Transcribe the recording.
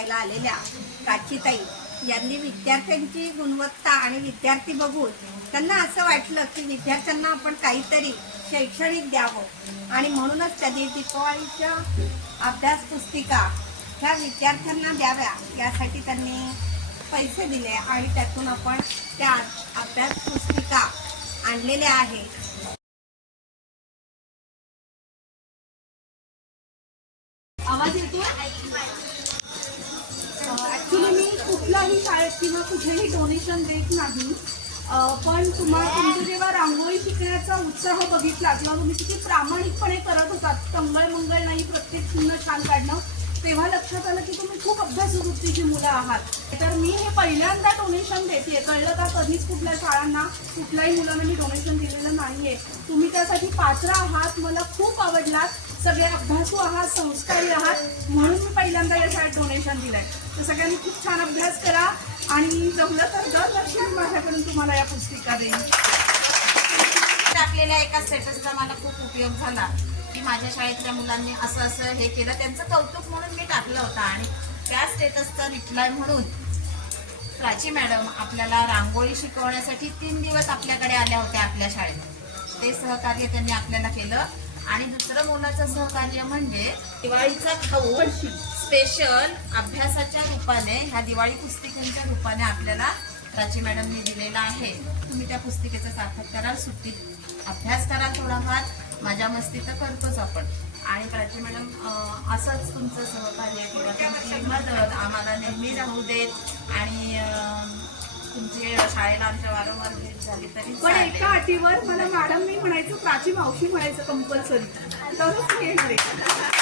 शिकवायला आलेल्या प्राचीताई यांनी विद्यार्थ्यांची गुणवत्ता आणि विद्यार्थी बघून त्यांना असं वाटलं की विद्यार्थ्यांना आपण काहीतरी शैक्षणिक द्यावं आणि म्हणूनच त्यांनी दीपावलीच्या अभ्यास पुस्तिका ह्या विद्यार्थ्यांना द्याव्या यासाठी त्यांनी पैसे दिले आणि त्यातून आपण त्या अभ्यास पुस्तिका आणलेल्या आहेत. आवाज येतो? ॲक्च्युली मी कुठल्याही शाळेत किंवा कुठलेही डोनेशन देत नाही, पण तुमचं जेव्हा रांगोळी शिकण्याचा उत्साह बघितला किंवा तुम्ही किती प्रामाणिकपणे करत होतात, टंगळ मंगळ नाही प्रत्येक चिन्ह छान काढणं, तेव्हा लक्षात आलं की तुम्ही खूप अभ्यासू वृत्तीची मुलं आहात. तर मी हे पहिल्यांदा डोनेशन देते. कळलं का? कधीच कुठल्या शाळांना कुठल्याही मुलांना मी डोनेशन दिलेलं नाहीये. तुम्ही त्यासाठी पात्र आहात, मला खूप आवडलात, सगळे अभ्यासू आहात, संस्कारी आहात, म्हणून मी पहिल्यांदा या शाळेत डोनेशन दिलंय. तर सगळ्यांनी खूप छान अभ्यास करा आणि जमलं तर दरवर्षी माझ्याकडून तुम्हाला या पुस्तिका देईन. टाकलेल्या एका स्टेटसचा मला खूप उपयोग झाला की माझ्या शाळेतल्या मुलांनी असं असं हे केलं, त्यांचं कौतुक म्हणून मी टाकलं होतं. आणि त्या स्टेटसचा रिप्लाय म्हणून प्राची मॅडम आपल्याला रांगोळी शिकवण्यासाठी 3 दिवस आपल्याकडे आल्या होत्या आपल्या शाळेत. ते सहकार्य त्यांनी आपल्याला केलं. आणि दुसरं मोलाचं सहकार्य म्हणजे दिवाळीचा खाऊ स्पेशल अभ्यासाच्या रूपाने, ह्या दिवाळी पुस्तिकांच्या रूपाने आपल्याला प्राची मॅडमने दिलेला आहे. तुम्ही त्या पुस्तिकेचं सार्थक कराल, सुट्टीत अभ्यास कराल, थोडाफार मजा मस्ती तर करतोच आपण. आणि प्राची मॅडम असंच तुमचं सहकार्य किंवा तुमची मदत आम्हाला नेहमी राहू देत. आणि तुमची शाळेला आमच्या वारंवार भेट झाली तरी पण एका अटीवर मला मॅडम मी म्हणायचं, प्राची मावशी म्हणायचं कंपल्सरी, तरच मी येणार आहे.